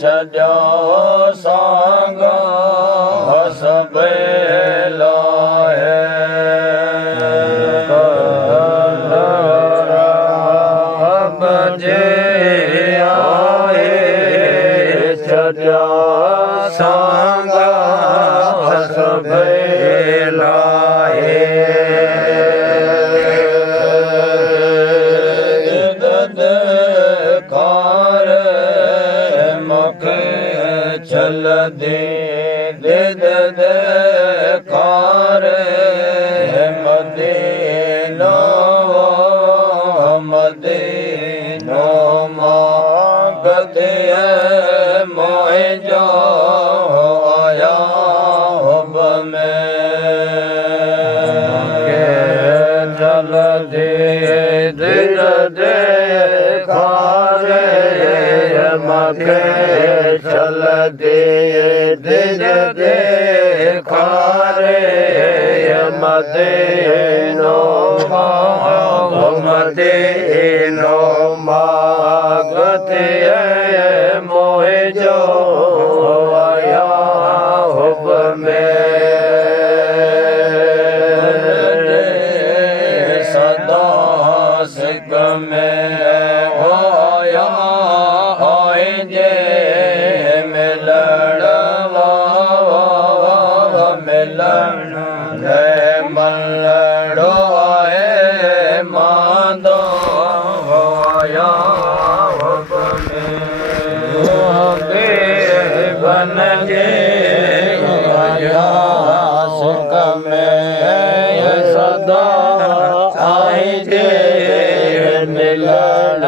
छॾियो सांग सभेल बजे आए छॾियो सांग सभेल चल दे दे दे दे कार मदीनो मदीनो मांगते मोए जो आया हब में चल दे दे दे कार मके चल दे दे दे खारे मदीनो मदीनो मांगते मोहे जो आया हुब में सदा सिक में होया आए जे मलड़ो आए मांदो होया हुब में बन जे आया सुख में सदा आई जे मिलण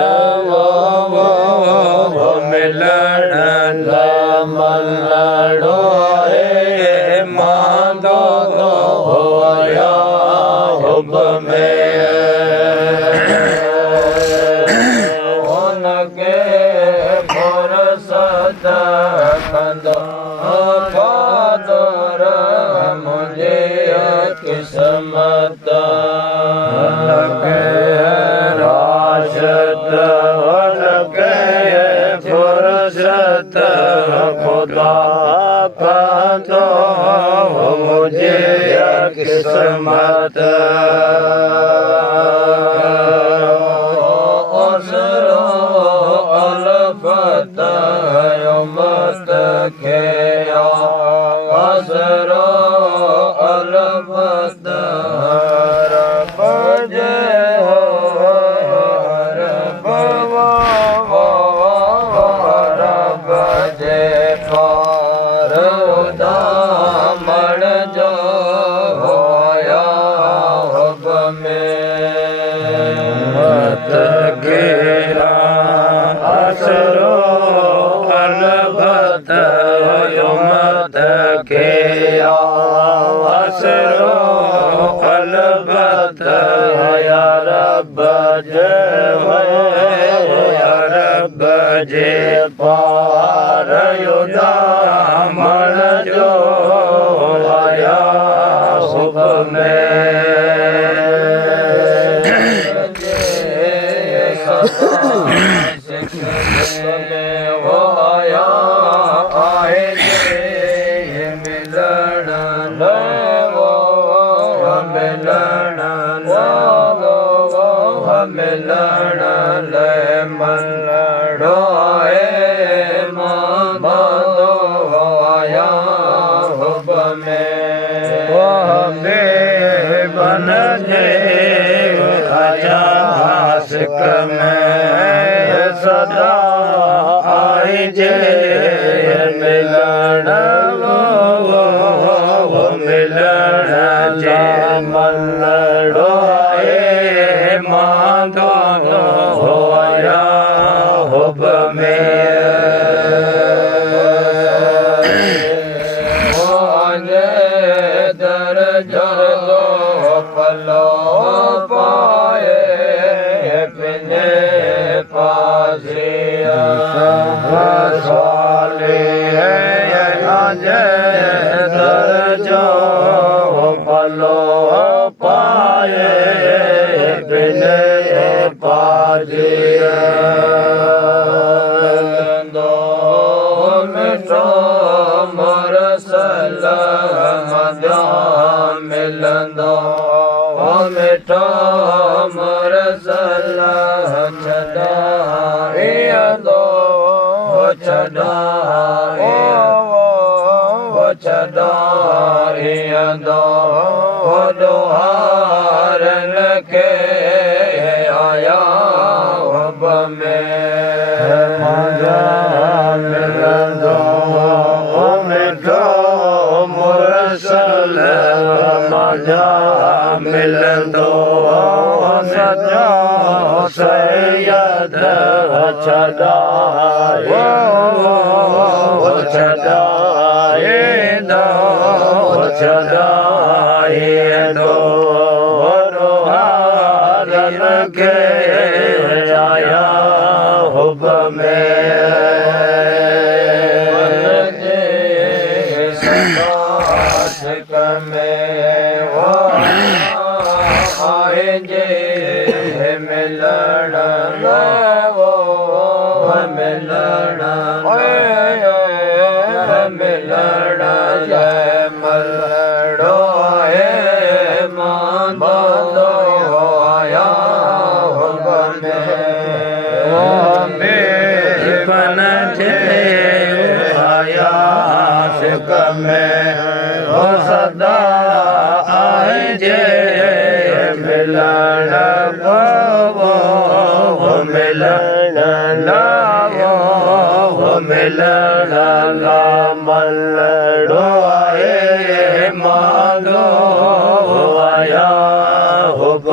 वो मिलण मलड़ो आए मांदो होया हुब में उनके फुर्सत कंदो कादर मुझे किस्मत उनके राशत उनके फुर्सत खुदा कंदो मुझे किस्मत असरो अलफत उमत के असरो अलफत रब जे रब रब जे पार उदामण जो होया हुब में मत गिरा असरो अलबत उमत के असरो अलबत या रब जे या रब जे पार उदामण जो आया हुब में वो आया आए मिलण वो मिलण मिलण मलड़ो आए मांदो आया हुब में बन जे सिक में सदा आई जे मिलण वो मिलण जे मलड़ो आए मांदो होया हुब में दर जर दो पलो पाए पिने पाजिया साले दर जो पलो पाए पिने पाजिया दो मिलंदो सजो सैयद छॾाए छॾाए दो छॾाए दो हारन खे आया हुब सदा आए जे मिलन मिलन मिलन मलड़ो आए मांगो आया हुब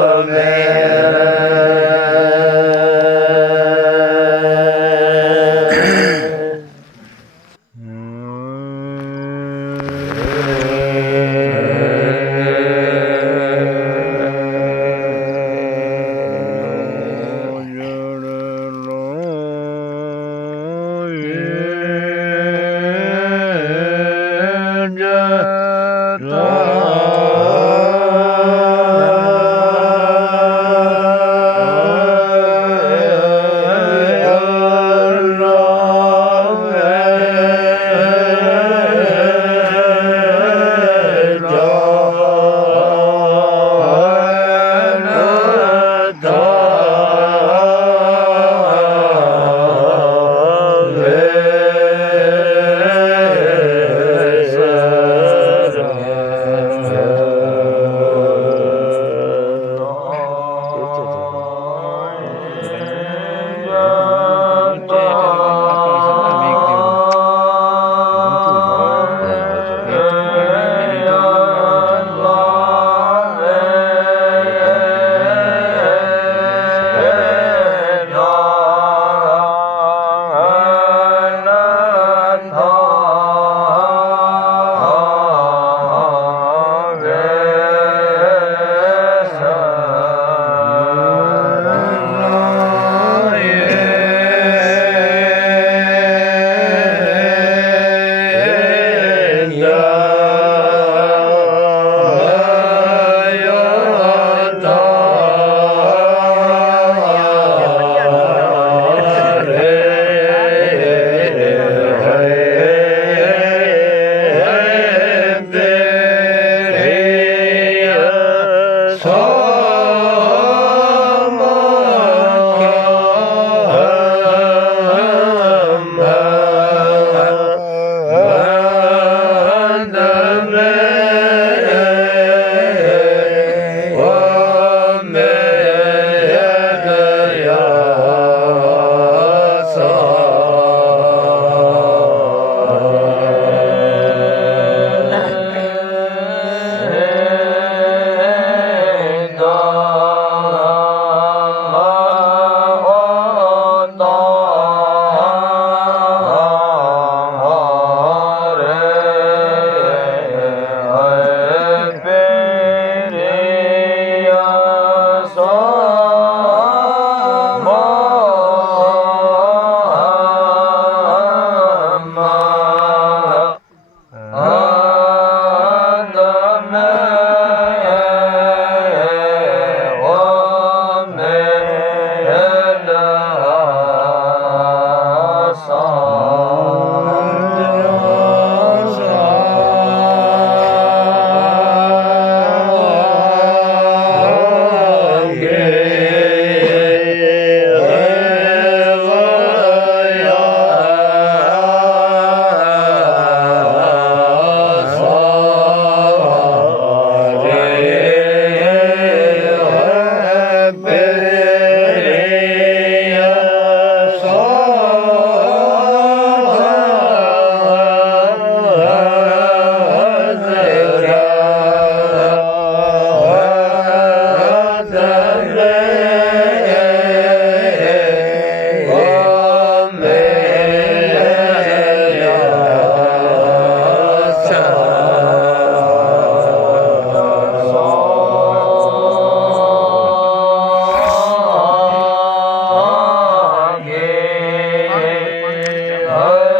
Oh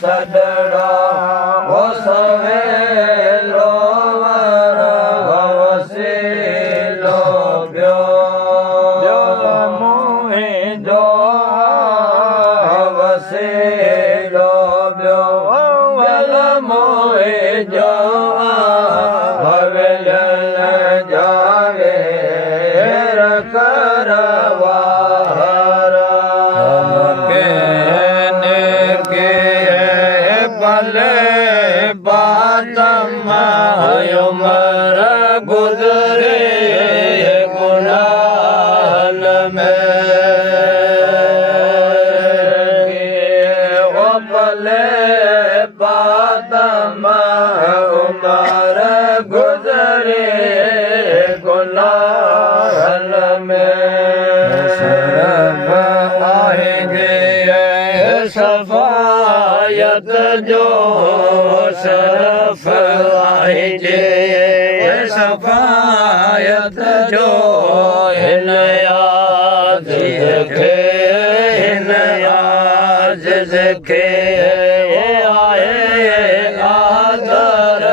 सदड़ा સવેલો વર ભવશીલો બ્યો મોહે જો ભવશીલો બ્યો વલ મોહે જો ભવેલ જાવે કરવા ભલે બાતમ ઉમર ગુજરે ગુલાલ મેં ઓ ભલે બાતમ ઉમર ગુજરે ગુલાલ મેં સરફ આએંગે સફાયત जो शरफ आएंगे सफायत जो हिनयाज के आए आदर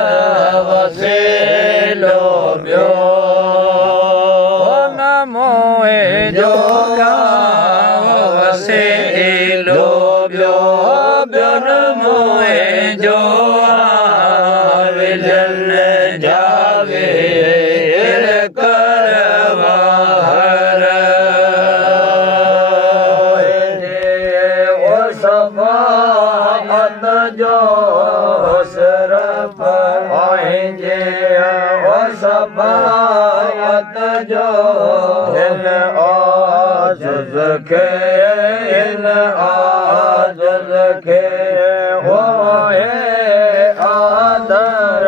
वसेलो ब्यो नमो जो वसेलो ब्यो नमो जो विलन जावे करवार ओ सफायत जो शरफ आएंगे ओ सफायत जो इन आज़ के इन आज़ के हो आदर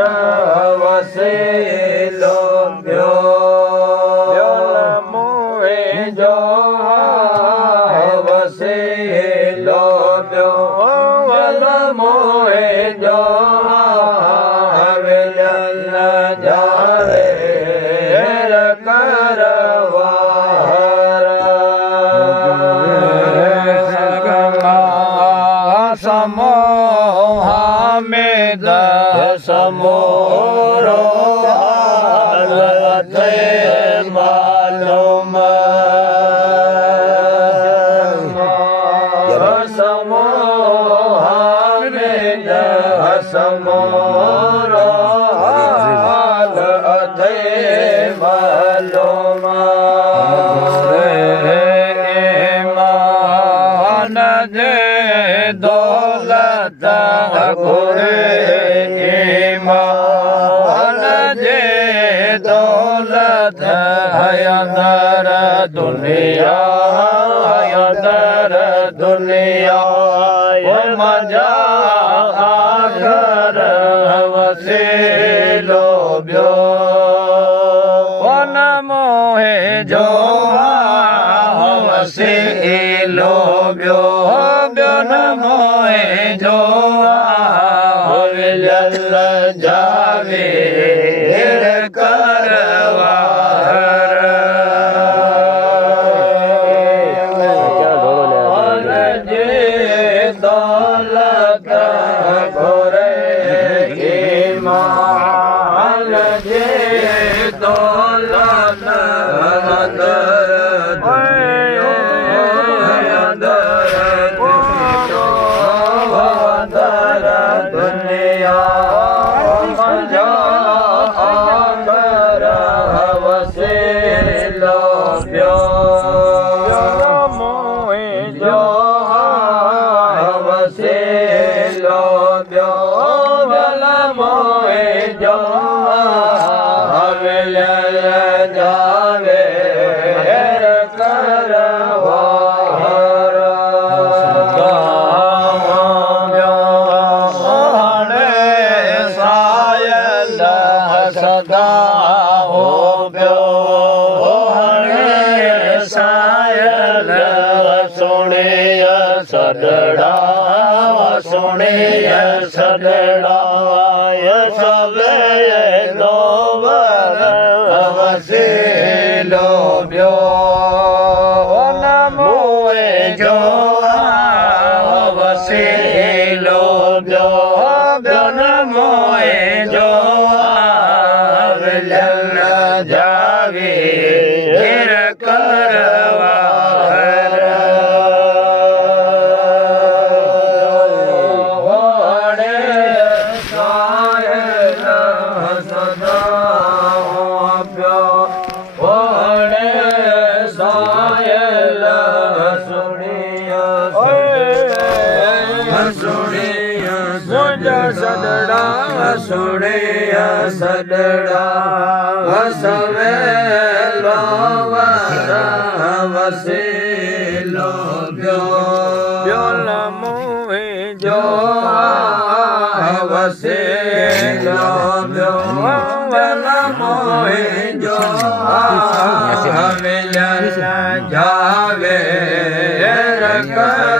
वसीलो ब्यो मोहे जो वसीलो ब्यो मोहे जो विलन जावे समोहा में समोरो हालत मालूम समोहा में समोरो हालत मालूम दौलत गुरे ईमान जे दौलत अंदर दुनिया मजा आखर वसीलो ब्यो नमो जो वसीलो ब्यो नमो जो विलन जावे करवार जे दौलत घोरे ईमान जे दौलत दुनिया मजा आकर वसीलो ब्यो मोहे जो वसीलो ब्यो मोहे जो विलन जावे सदा हो ब्यो सायल सोने सदड़ा सब वसीलो ब्यो नमो जो वसीलो ब्यो नमो सोणिया सदड़ा वसवे लो वरा वसेलो ब्यो ब्योल मोहे जो वसेलो ब्यो वल मोहे जो मिलन जावे रख